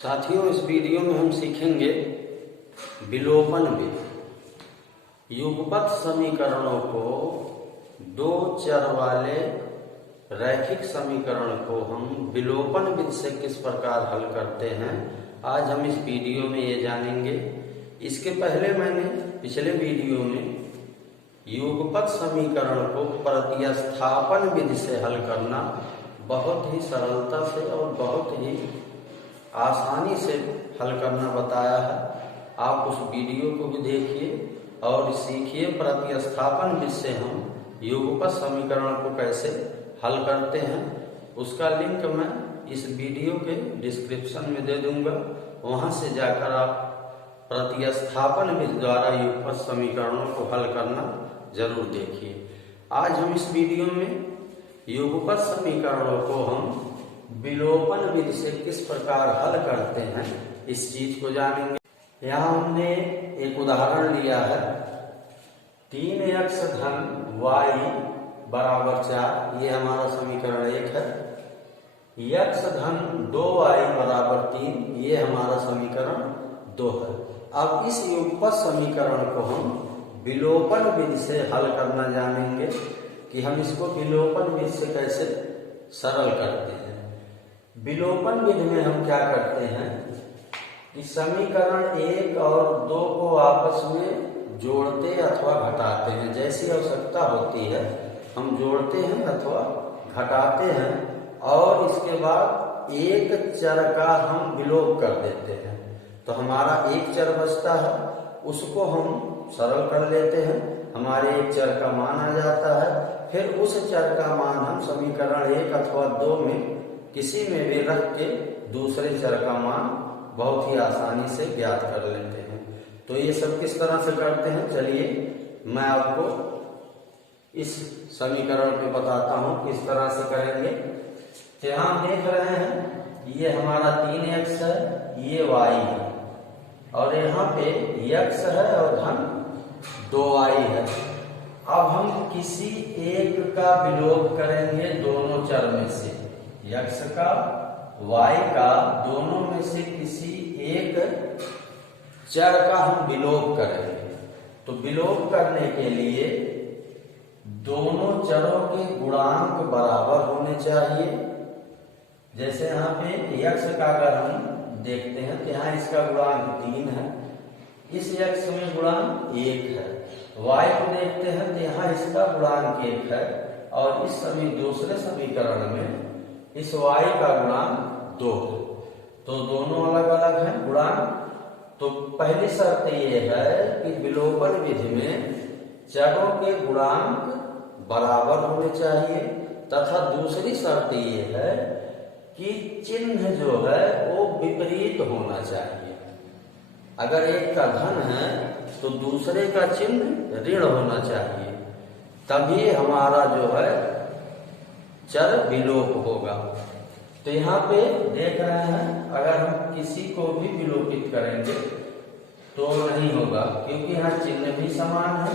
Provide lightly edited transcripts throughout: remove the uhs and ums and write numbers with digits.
साथियों, इस वीडियो में हम सीखेंगे विलोपन विधि। युगपत समीकरणों को दो चर वाले रैखिक समीकरण को हम विलोपन विधि से किस प्रकार हल करते हैं, आज हम इस वीडियो में ये जानेंगे। इसके पहले मैंने पिछले वीडियो में युगपत समीकरण को प्रतिस्थापन विधि से हल करना बहुत ही सरलता से और बहुत ही आसानी से हल करना बताया है। आप उस वीडियो को भी देखिए और सीखिए प्रतिस्थापन विधि से हम युगपत समीकरण को कैसे हल करते हैं। उसका लिंक मैं इस वीडियो के डिस्क्रिप्शन में दे दूंगा, वहां से जाकर आप प्रतिस्थापन विधि द्वारा युगपत समीकरणों को हल करना जरूर देखिए। आज हम इस वीडियो में युगपत समीकरणों को हम विलोपन विधि से किस प्रकार हल करते हैं, इस चीज को जानेंगे। यहाँ हमने एक उदाहरण लिया है, 3x धन y बराबर 4, ये हमारा समीकरण 1 है। x धन 2y बराबर 3, ये हमारा समीकरण 2 है। अब इस युगपत समीकरण को हम विलोपन विधि से हल करना जानेंगे कि हम इसको विलोपन विधि से कैसे सरल करते हैं। विलोपन विधि में हम क्या करते हैं कि समीकरण 1 और 2 को आपस में जोड़ते अथवा घटाते हैं। जैसी आवश्यकता होती है हम जोड़ते हैं अथवा घटाते हैं, और इसके बाद एक चर का हम विलोप कर देते हैं। तो हमारा एक चर बचता है, उसको हम सरल कर लेते हैं, हमारे एक चर का मान आ जाता है। फिर उस चर का मान हम समीकरण 1 अथवा 2 में किसी में भी रख के दूसरे चर का मान बहुत ही आसानी से ज्ञात कर लेते हैं। तो ये सब किस तरह से करते हैं, चलिए मैं आपको इस समीकरण पे बताता हूँ किस तरह से करेंगे। तो यहाँ देख रहे हैं ये हमारा 3x है, ये y है, और यहाँ पे x है और धन 2y है। अब हम किसी एक का विलोप करेंगे दोनों चर में से, x का y का, दोनों में से किसी एक चर का हम विलोप करेंगे। तो विलोप करने के लिए दोनों चरों के गुणांक बराबर होने चाहिए। जैसे यहाँ पे x का अगर हम देखते हैं तो यहाँ इसका गुणांक 3 है, इस x में गुणांक 1 है। y को देखते हैं तो यहाँ इसका गुणांक 1 है, और इस दूसरे समीकरण में इस y का गुणांक 2 है। तो दोनों अलग अलग हैं गुणांक। तो पहली शर्त ये है कि विलोपन विधि में चरों के गुणांक बराबर होने चाहिए, तथा दूसरी शर्त ये है कि चिन्ह जो है वो विपरीत होना चाहिए। अगर एक का धन है तो दूसरे का चिन्ह ऋण होना चाहिए, तभी हमारा जो है चर विलोप होगा। तो यहाँ पे देख रहे हैं अगर हम किसी को भी विलोपित करेंगे तो नहीं होगा, क्योंकि यहाँ चिन्ह भी समान है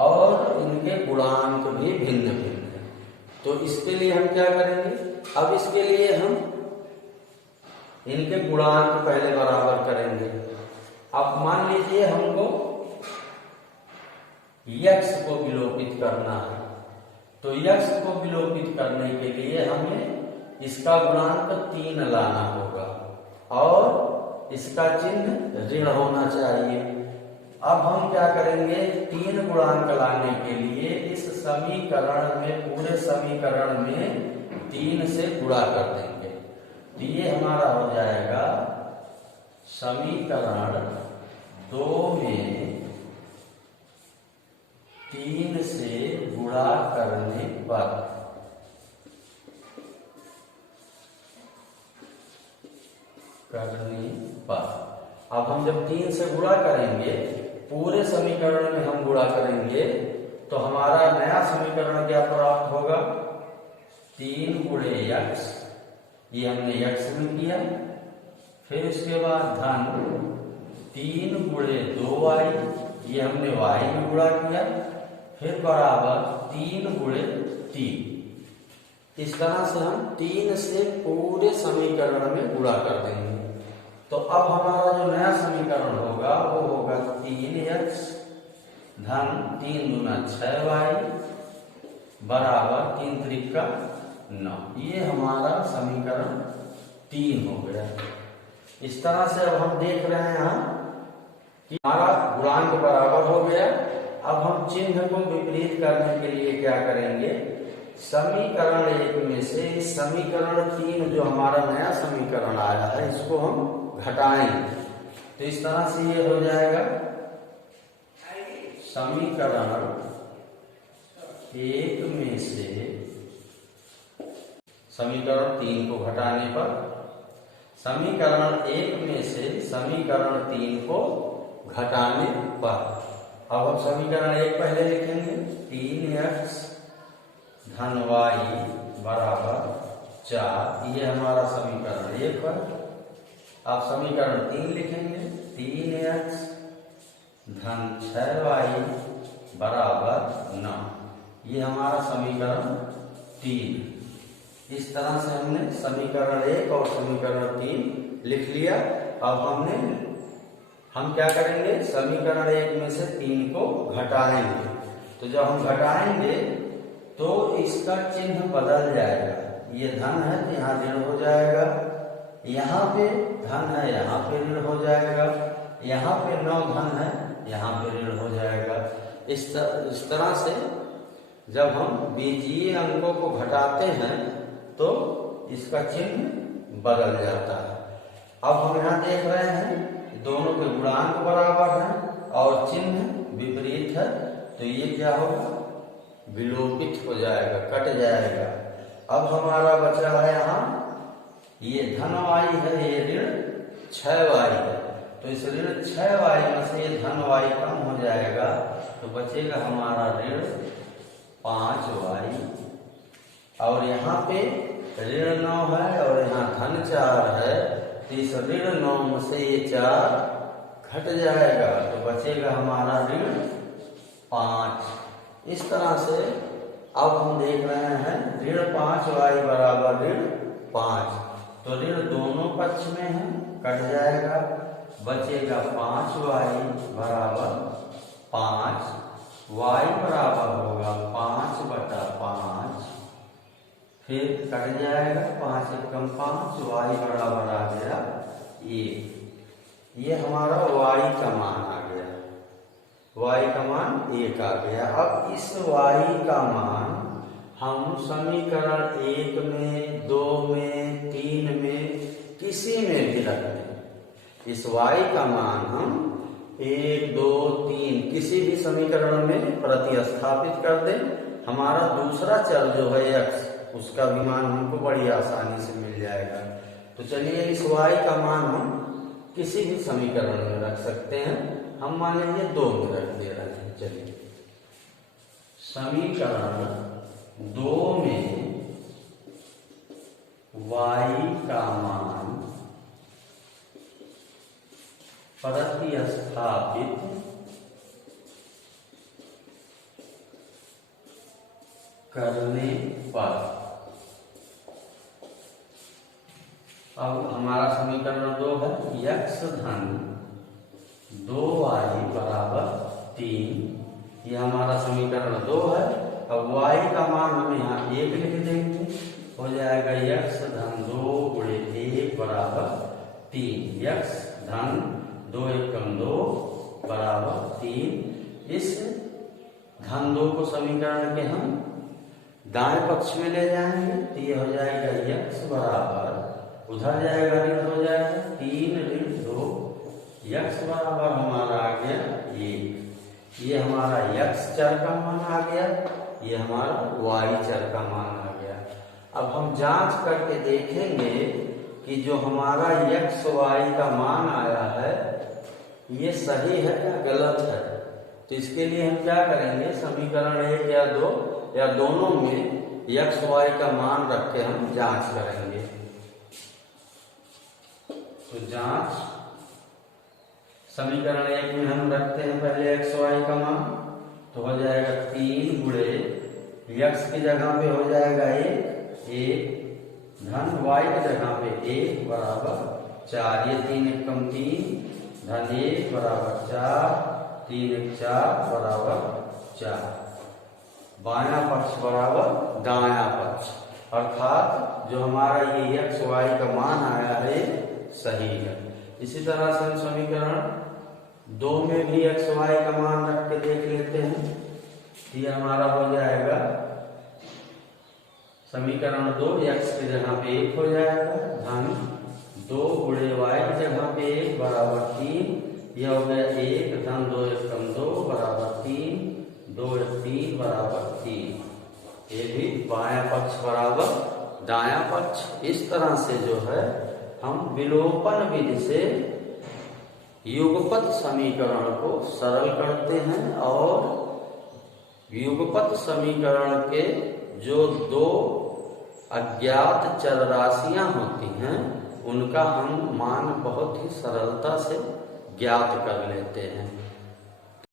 और इनके गुणांक भी भिन्न भिन्न है। तो इसके लिए हम क्या करेंगे, अब इसके लिए हम इनके गुणांक पहले बराबर करेंगे। अब मान लीजिए हमको x को विलोपित करना है, तो x को विलोपित करने के लिए हमें इसका गुणांक 3 लाना होगा और इसका चिन्ह ऋण होना चाहिए। अब हम क्या करेंगे, 3 गुणांक लाने के लिए इस समीकरण में, पूरे समीकरण में 3 से गुणा कर देंगे। तो ये हमारा हो जाएगा समीकरण 2 में 3 से गुणा करने पर अब हम जब 3 से गुणा करेंगे, पूरे समीकरण में हम गुणा करेंगे, तो हमारा नया समीकरण क्या प्राप्त होगा, 3 गुणे x, ये हमने x में किया। फिर इसके बाद धन 3 गुणे 2y, ये हमने y में गुणा किया। फिर बराबर 3 गुणे 3। इस तरह से हम 3 से पूरे समीकरण में गुणा कर देंगे। तो अब हमारा जो नया समीकरण होगा वो होगा 3x धन 3 दूना 6y बराबर 3 त्रिका 9। ये हमारा समीकरण 3 हो गया। इस तरह से अब हम देख रहे हैं यहाँ कि हमारा गुणांक बराबर हो गया। अब हम चिन्ह को विपरीत करने के लिए क्या करेंगे, समीकरण 1 में से समीकरण 3 जो हमारा नया समीकरण आया है इसको हम घटाएंगे। तो इस तरह से ये हो जाएगा समीकरण 1 में से समीकरण 3 को घटाने पर समीकरण 1 में से समीकरण 3 को घटाने पर अब हम समीकरण 1 पहले लिखेंगे 3x धन y बराबर 4। ये हमारा समीकरण 1 है। अब समीकरण 3 लिखेंगे 3x धन 6y बराबर 9। ये हमारा समीकरण 3। इस तरह से हमने समीकरण 1 और समीकरण 3 लिख लिया। अब हम क्या करेंगे, समीकरण 1 में से 3 को घटाएंगे। तो जब हम घटाएंगे तो इसका चिन्ह बदल जाएगा। ये धन है तो यहाँ ऋण हो जाएगा, यहाँ पे धन है यहाँ पे ऋण हो जाएगा, यहाँ पे 9 धन है यहाँ पे ऋण हो जाएगा। इस तरह से जब हम बीजीय अंकों को घटाते हैं तो इसका चिन्ह बदल जाता है। अब हम यहाँ देख रहे हैं दोनों के गुणांक बराबर हैं और चिन्ह विपरीत है, तो ये क्या होगा, विलोपित हो जाएगा, कट जाएगा। अब हमारा बचा है यहाँ ये धन y है, ये ऋण 6y है। तो इस ऋण 6y में से ये धन y कम हो जाएगा तो बचेगा हमारा ऋण 5y। और यहाँ पे ऋण 9 है और यहाँ धन 4 है, तो इस ऋण 9 में से ये 4 घट जाएगा तो बचेगा हमारा ऋण 5। इस तरह से अब हम देख रहे हैं ऋण 5y बराबर ऋण 5। तो ऋण दोनों पक्ष में है, कट जाएगा, बचेगा 5y बराबर 5। y बराबर होगा 5/5, फिर कट जाएगा 5 एकम 5, y बराबर आ गया 1। ये हमारा y का मान आ गया, y का मान 1 आ गया। अब इस y का मान हम समीकरण 1 में, 2 में, 3 में, किसी में भी रख दें। इस y का मान हम 1, 2, 3 किसी भी समीकरण में प्रतिस्थापित कर दें, हमारा दूसरा चर जो है x उसका भी मान हमको बड़ी आसानी से मिल जाएगा। तो चलिए इस y का मान हम किसी भी समीकरण में रख सकते हैं। हम मान लीजिए 2 में रख दे रहे हैं। चलिए समीकरण 2 में y का मान प्रतिस्थापित करने पर अब हमारा समीकरण 2 है x धन 2y बराबर 3। ये हमारा समीकरण 2 है। अब y का मान हम यहाँ 1 लिख देंगे, हो जाएगा x धन 2 गुणे 1 बराबर 3। x धन 2 एकम 2 बराबर 3। इस धन 2 को समीकरण के हम दाएं पक्ष में ले जाएंगे तो ये हो जाएगा x बराबर, उधर जाएगा ऋण हो जाएगा 3 ऋण 2, x बराबर हमारा आ गया 1। ये हमारा x चर का मान आ गया, ये हमारा y चर का मान आ गया। अब हम जांच करके देखेंगे कि जो हमारा x y का मान आया है ये सही है या गलत है। तो इसके लिए हम क्या करेंगे, समीकरण 1 या 2 या दोनों में x y का मान रख के हम जांच करेंगे। तो जांच समीकरण 1 में हम रखते हैं पहले x y का मान, तो हो जाएगा 3 गुणे x की जगह पे हो जाएगा 1 धन y की जगह पे 1 बराबर 4, ये 3 एकम 3 धन 1 बराबर 4, 3 1 4 बराबर 4। बायां पक्ष बराबर दायां पक्ष, अर्थात जो हमारा ये x y का मान आया है सही है। इसी तरह से हम समीकरण 2 में भी x y का मान रख के देख लेते हैं। ये हमारा हो जाएगा समीकरण 2, x की जगह पे 1 हो जाएगा, धन 2 गुणे y की जगह पे 1 बराबर 3, यह हो गया 1 धन 2 एकम 2 बराबर 3, 2 1 3 बराबर 3। ये भी बायां पक्ष बराबर दायां पक्ष। इस तरह से जो है हम विलोपन विधि से युगपत समीकरण को सरल करते हैं और युगपत समीकरण के जो 2 अज्ञात चर राशियां होती हैं उनका हम मान बहुत ही सरलता से ज्ञात कर लेते हैं।